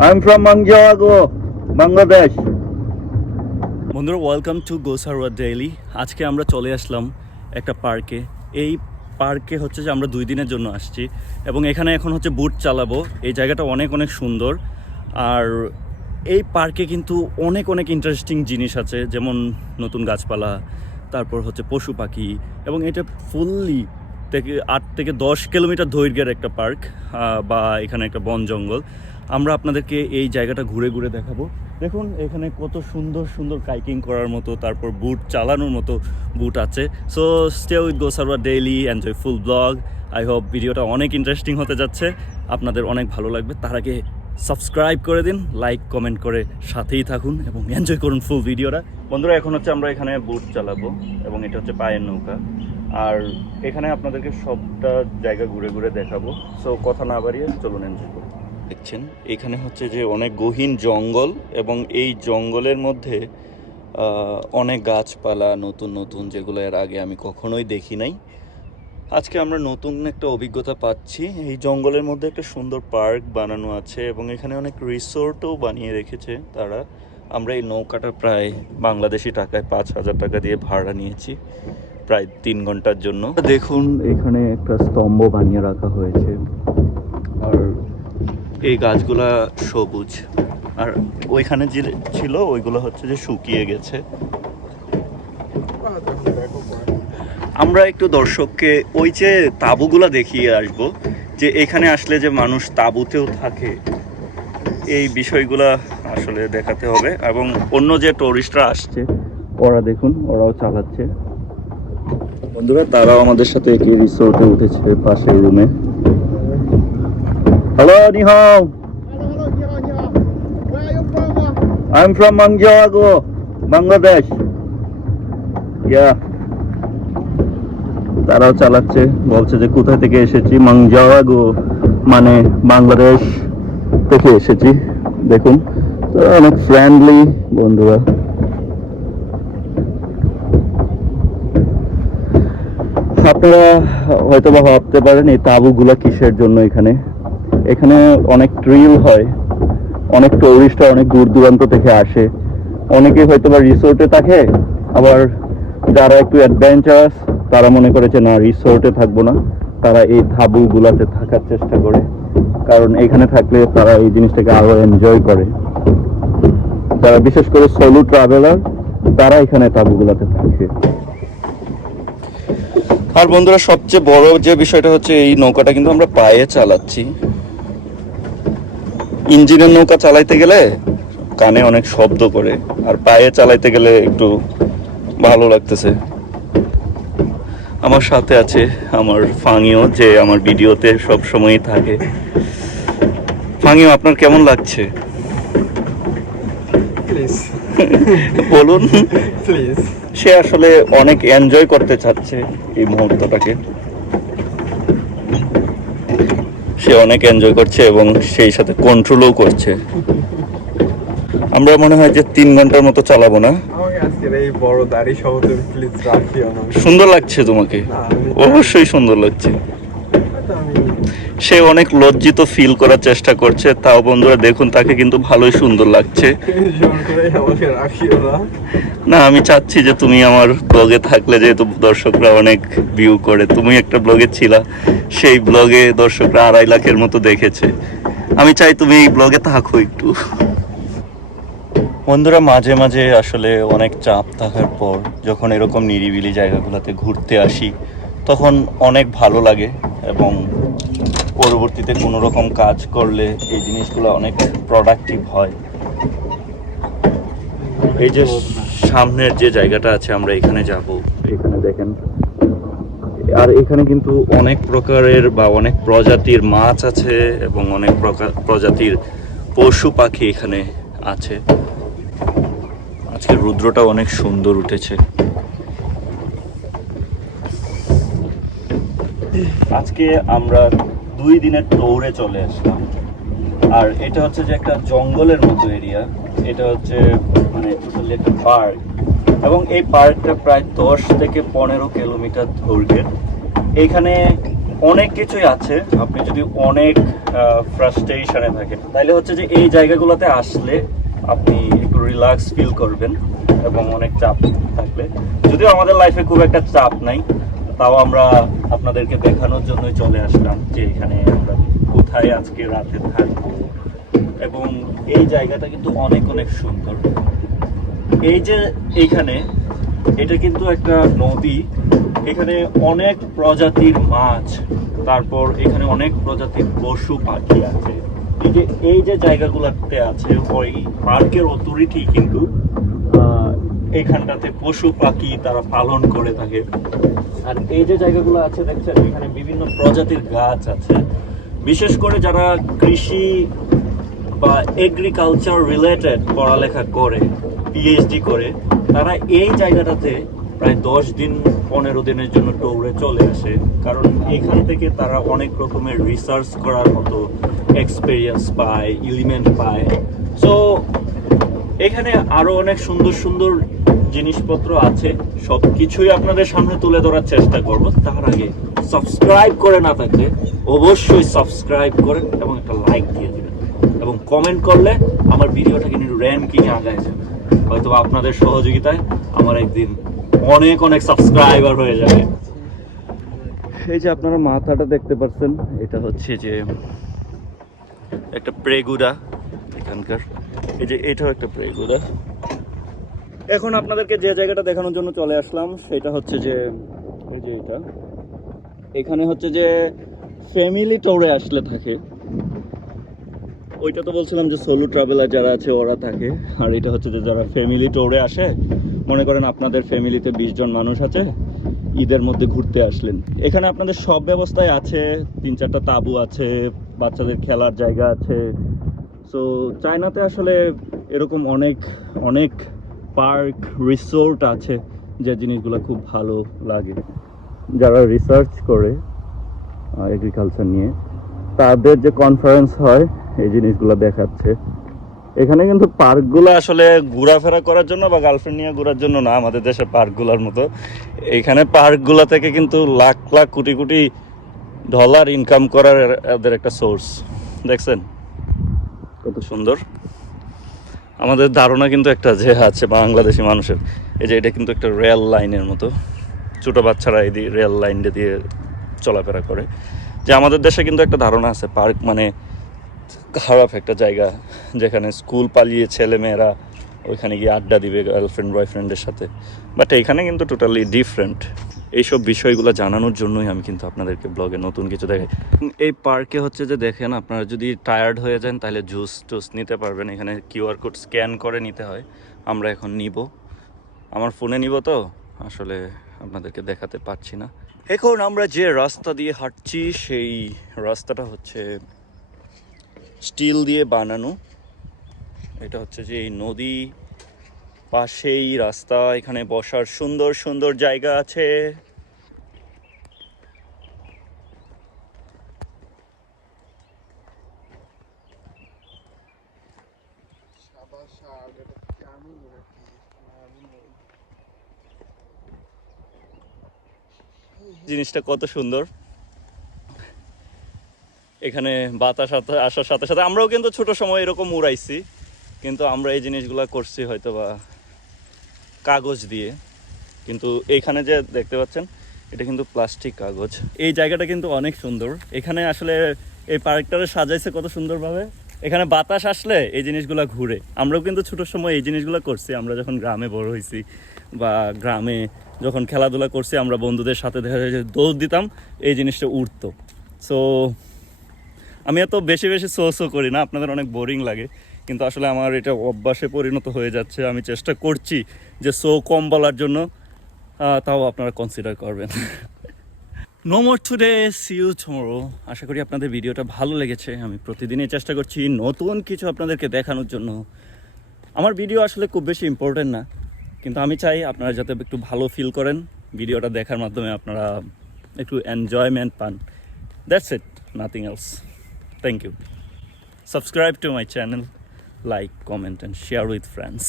I'm from Mangjago, Bangladesh. বন্ধুরা, welcome to গোসারওয়া daily. আজকে আমরা চলে আসলাম একটা পার্কে। এই পার্কে হচ্ছে যে আমরা 2 দিনের জন্য আসছি এবং এখানে এখন হচ্ছে বুট চালাবো। এই জায়গাটা অনেক অনেক সুন্দর। আর এই পার্কে কিন্তু অনেক অনেক ইন্টারেস্টিং জিনিস আছে, যেমন নতুন গাছপালা, তারপর হচ্ছে পশু পাখি, এবং এটা ফুললি 8 থেকে 10 কিলোমিটার দৈর্ঘ্যের একটা পার্ক, বা এখানে একটা বন জঙ্গল। আমরা আপনাদেরকে এই জায়গাটা ঘুরে ঘুরে দেখাবো। দেখুন এখানে কত সুন্দর সুন্দর কাইকিং করার মতো, তারপর বুট চালানোর মতো বুট আছে। সো স্টে উইথ গোসারওয়া daily, enjoy full blog. I hope ভিডিওটা অনেক ইন্টারেস্টিং হতে যাচ্ছে, আপনাদের অনেক ভালো লাগবে। তার আগে সাবস্ক্রাইব করে দিন, লাইক কমেন্ট করে সাথেই থাকুন এবং এনজয় করুন ফুল ভিডিওটা। বন্ধুরা, এখন হচ্ছে আমরা এখানে বুট চালাবো এবং এটা হচ্ছে পায়ের নৌকা। আর এখানে আপনাদেরকে সবটা জায়গা ঘুরে ঘুরে দেখাবো। সো কথা না বাড়িয়ে চলুন এনজয় করুন। দেখছেন এখানে হচ্ছে যে অনেক গহীন জঙ্গল, এবং এই জঙ্গলের মধ্যে অনেক গাছপালা নতুন নতুন, যেগুলো এর আগে আমি কখনোই দেখি নাই। আজকে আমরা নতুন একটা অভিজ্ঞতা পাচ্ছি। এই জঙ্গলের মধ্যে একটা সুন্দর পার্ক বানানো আছে এবং এখানে অনেক রিসোর্টও বানিয়ে রেখেছে তারা। আমরা এই নৌকাটা প্রায় বাংলাদেশি টাকায় 5,000 টাকা দিয়ে ভাড়া নিয়েছি প্রায় 3 ঘন্টার জন্য। দেখুন এখানে একটা স্তম্ভ বানিয়ে রাখা হয়েছে, আর এই গাছগুলা সবুজ, আর ওইখানে যে ছিল ওইগুলো হচ্ছে যে শুকিয়ে গেছে। আমরা একটু দর্শককে ওই যে তাঁবুগুলা দেখিয়ে আসব, যে এখানে আসলে যে মানুষ তাঁবুতেও থাকে, এই বিষয়গুলা আসলে দেখাতে হবে। এবং অন্য যে টুরিস্টরা আসছে ওরা দেখুন, ওরাও চালাচ্ছে। বন্ধুরা, তারাও আমাদের সাথে একই রিসোর্টে উঠেছে পাশের রুমে। Hello, নিহাও। I'm from Mangjago, Bangladesh. Yeah. তারাও চালাচ্ছে, বলছে যে কোথা থেকে এসেছি, মাংজাওয়াগো মানে বাংলাদেশ থেকে এসেছি। দেখুন অনেক ফ্রেন্ডলি বন্ধুরা। আপনারা হয়তো বা ভাবতে পারেন এই তাঁবুগুলা কিসের জন্য। এখানে এখানে অনেক ট্রিল হয়, অনেক টুরিস্টরা অনেক দূর দূরান্ত থেকে আসে। অনেকে হয়তো বা রিসোর্টে থাকে, আবার যারা একটু অ্যাডভেঞ্চারাস তারা মনে করেছে না রিসোর্টে থাকবো না, তারা এই তাঁবুগুলাতে থাকার চেষ্টা করে, কারণ এখানে থাকলে তারা এই জিনিসটাকে আরো এনজয় করে। যারা বিশেষ করে সোলো ট্রাভেলার তারা এখানে তাঁবুগুলাতে থাকে। আর বন্ধুরা, সবচেয়ে বড় যে বিষয়টা হচ্ছে এই নৌকাটা কিন্তু আমরা পায়ে চালাচ্ছি। ইঞ্জিনের নৌকা চালাইতে গেলে কানে অনেক শব্দ করে, আর পায়ে চালাইতে গেলে একটু ভালো লাগতেছে। আমার সাথে আছে আমার ফাঙিও, যে আমার ভিডিওতে সব সময়ই থাকে। ফাঙিও, আপনার কেমন লাগছে প্লিজ বলুন। প্লিজ। সে আসলে অনেক এনজয় করতে চাচ্ছে এই মুহূর্তটাকে, সে অনেক এনজয় করছে এবং সেই সাথে কন্ট্রোলও করছে। আমরা মনে হয় যে 3 ঘন্টার মতো চালাবো না। আমাকে আজকের এই বড় দাড়ি সহ তুমি প্লিজ রাখিও না। সুন্দর লাগছে তোমাকে? অবশ্যই সুন্দর লাগছে। আমি সে অনেক লজ্জিত ফিল করার চেষ্টা করছে, তাও বন্ধুরা দেখুন তাকে কিন্তু ভালোই সুন্দর লাগছে। জোর করে আমাকে রাখিও না। না, আমি চাচ্ছি যে তুমি আমার ব্লগে থাকলে, যেহেতু দর্শকরা অনেক ভিউ করে, তুমি একটা ব্লগে ছিলা, সেই ব্লগে দর্শকরা 2.5 লাখের মতো দেখেছে। আমি চাই তুমি এই ব্লগে থাকো একটু। বন্ধুরা, মাঝে মাঝে আসলে অনেক চাপ থাকার পর যখন এরকম নিরিবিলি জায়গাগুলোতে ঘুরতে আসি, তখন অনেক ভালো লাগে, এবং পরবর্তীতে কোনো রকম কাজ করলে এই জিনিসগুলো অনেক প্রোডাক্টিভ হয়। এই যে সামনের যে জায়গাটা আছে, আমরা এখানে যাব। এখানে দেখেন, আর এখানে কিন্তু অনেক প্রকারের বা অনেক প্রজাতির মাছ আছে এবং অনেক প্রজাতির পশু পাখি এখানে আছে। আজকে রুদ্রটা অনেক সুন্দর উঠেছে। আজকে আমরা 2 দিনের ট্যুরে চলে আসলাম, আর এটা হচ্ছে যে একটা জঙ্গলের মতো এরিয়া। এটা হচ্ছে মানে টোটালি একটা পার্ক, এবং এই পার্কটা প্রায় 10 থেকে 15 কিলোমিটার দৈর্ঘ্যের। এইখানে অনেক কিছুই আছে। আপনি যদি অনেক ফ্রাস্ট্রেশনে থাকেন তাহলে হচ্ছে যে এই জায়গাগুলোতে আসলে আপনি একটু রিল্যাক্স ফিল করবেন, এবং অনেক চাপ থাকলে, যদিও আমাদের লাইফে খুব একটা চাপ নাই, তাও আমরা আপনাদেরকে দেখানোর জন্যই চলে আসলাম যে এখানে আমরা কোথায় আজকে রাতে থাকবো। এবং এই জায়গাটা কিন্তু অনেক অনেক সুন্দর। এই যে এইখানে, এটা কিন্তু একটা নদী, এখানে অনেক প্রজাতির মাছ, তারপর এখানে অনেক প্রজাতির পশু পাখি আছে। এই যে জায়গাগুলোতে আছে, ওই পার্কের অথরিটি কিন্তু এইখানটাতে পশু পাখি তারা পালন করে থাকে। আর এই যে জায়গাগুলো আছে দেখছেন, এখানে বিভিন্ন প্রজাতির গাছ আছে। বিশেষ করে যারা কৃষি বা এগ্রিকালচার রিলেটেড পড়ালেখা করে, পিএইচডি করে, তারা এই জায়গাটাতে প্রায় 10 দিন 15 দিনের জন্য ট্যুরে চলে আসে, কারণ এখান থেকে তারা অনেক রকমের রিসার্চ করার মতো এক্সপেরিয়েন্স পায়, এলিমেন্ট পায়। সো এখানে আরো অনেক সুন্দর সুন্দর জিনিসপত্র আছে, সব কিছুই আপনাদের সামনে তুলে ধরার চেষ্টা করব। তার আগে সাবস্ক্রাইব করে না থাকলে অবশ্যই সাবস্ক্রাইব করেন এবং একটা লাইক দিয়ে দেবেন, এবং কমেন্ট করলে আমার ভিডিওটা কিন্তু র্যাঙ্কিংয়ে আগায় যাবে। হয়তো আপনাদের সহযোগিতায় আমার একদিন অনেক অনেক সাবস্ক্রাইবার হয়ে যাবে। এই যে আপনারা মাথাটা দেখতে পাচ্ছেন, এটা হচ্ছে যে একটা প্রেগুডা এখানকার। এই যে এটাও একটা প্রেগুডা। এখন আপনাদেরকে যে জায়গাটা দেখানোর জন্য চলে আসলাম সেটা হচ্ছে যে ওই যে এটা, এখানে হচ্ছে যে ফ্যামিলি ট্যুরে আসলে থাকে। ওইটা তো বলছিলাম যে সোলো ট্রাভেলার যারা আছে ওরা থাকে, আর এটা হচ্ছে যে যারা ফ্যামিলি ট্যুরে আসে। মনে করেন আপনাদের ফ্যামিলিতে 20 জন মানুষ আছে, ঈদের মধ্যে ঘুরতে আসলেন, এখানে আপনাদের সব ব্যবস্থাই আছে। 3-4টা তাঁবু আছে, বাচ্চাদের খেলার জায়গা আছে। সো চায়নাতে আসলে এরকম অনেক অনেক পার্ক, রিসোর্ট আছে, যে জিনিসগুলো খুব ভালো লাগে। যারা রিসার্চ করে এগ্রিকালচার নিয়ে, তাদের যে কনফারেন্স হয় এই জিনিসগুলো দেখাচ্ছে। এখানে কিন্তু পার্কগুলো আসলে ঘোরাফেরা করার জন্য বা গার্লফ্রেন্ড নিয়ে ঘোরার জন্য না, আমাদের দেশের পার্কগুলোর মতো। এখানে পার্কগুলো থেকে কিন্তু লাখ লাখ কোটি কোটি ডলার ইনকাম করার এদের একটা সোর্স। দেখছেন কত সুন্দর। আমাদের ধারণা কিন্তু একটা যে আছে বাংলাদেশি মানুষের, এই যে এটা কিন্তু একটা রেল লাইনের মতো, ছোটো বাচ্চারা এই দিয়ে রেল লাইন দিয়ে চলাফেরা করে। যে আমাদের দেশে কিন্তু একটা ধারণা আছে পার্ক মানে খারাপ একটা জায়গা, যেখানে স্কুল পালিয়ে ছেলেমেয়েরা ওইখানে গিয়ে আড্ডা দিবে গার্লফ্রেন্ড বয়ফ্রেন্ডের সাথে। বাট এইখানে কিন্তু টোটালি ডিফারেন্ট। এইসব বিষয়গুলো জানানোর জন্যই আমি কিন্তু আপনাদেরকে ব্লগে নতুন কিছু দেখাই। এই পার্কে হচ্ছে যে দেখেন, আপনারা যদি টায়ার্ড হয়ে যান তাহলে জুস টুস নিতে পারবেন। এখানে কিউআর কোড স্ক্যান করে নিতে হয়। আমরা এখন নিব, আমার ফোনে নিব, তো আসলে আপনাদেরকে দেখাতে পারছি না। এখন আমরা যে রাস্তা দিয়ে হাঁটছি সেই রাস্তাটা হচ্ছে স্টিল দিয়ে বানানো। এটা হচ্ছে যে এই নদী পাশেই রাস্তা, এখানে বসার সুন্দর সুন্দর জায়গা আছে। জিনিসটা কত সুন্দর। এখানে বাতাস আসার সাথে সাথে আমরাও কিন্তু ছোট সময় এরকম উড়াইছি, কিন্তু আমরা এই জিনিসগুলা করছি হয়তো বা কাগজ দিয়ে, কিন্তু এইখানে যে দেখতে পাচ্ছেন এটা কিন্তু প্লাস্টিক কাগজ। এই জায়গাটা কিন্তু অনেক সুন্দর। এখানে আসলে এই পার্কটারে সাজাইছে কত সুন্দরভাবে। এখানে বাতাস আসলে এই জিনিসগুলো ঘুরে। আমরাও কিন্তু ছোটোর সময় এই জিনিসগুলো করছি। আমরা যখন গ্রামে বড় হয়েছি বা গ্রামে যখন খেলাধুলা করছি, আমরা বন্ধুদের সাথে দেখা যায় যে দৌড় দিতাম, এই জিনিসটা উঠতো। সো আমি এত বেশি বেশি শো করি না, আপনাদের অনেক বোরিং লাগে, কিন্তু আসলে আমার এটা অভ্যাসে পরিণত হয়ে যাচ্ছে। আমি চেষ্টা করছি যে কম বলার জন্য, তাও আপনারা কনসিডার করবেন। No more today, see you tomorrow. আশা করি আপনাদের ভিডিওটা ভালো লেগেছে। আমি প্রতিদিনই চেষ্টা করছি নতুন কিছু আপনাদেরকে দেখানোর জন্য। আমার ভিডিও আসলে খুব বেশি ইম্পর্টেন্ট না, কিন্তু আমি চাই আপনারা যাতে একটু ভালো ফিল করেন ভিডিওটা দেখার মাধ্যমে, আপনারা একটু এনজয়মেন্ট পান। That's it, nothing else. Thank you. Subscribe to my channel, like, comment and share with friends.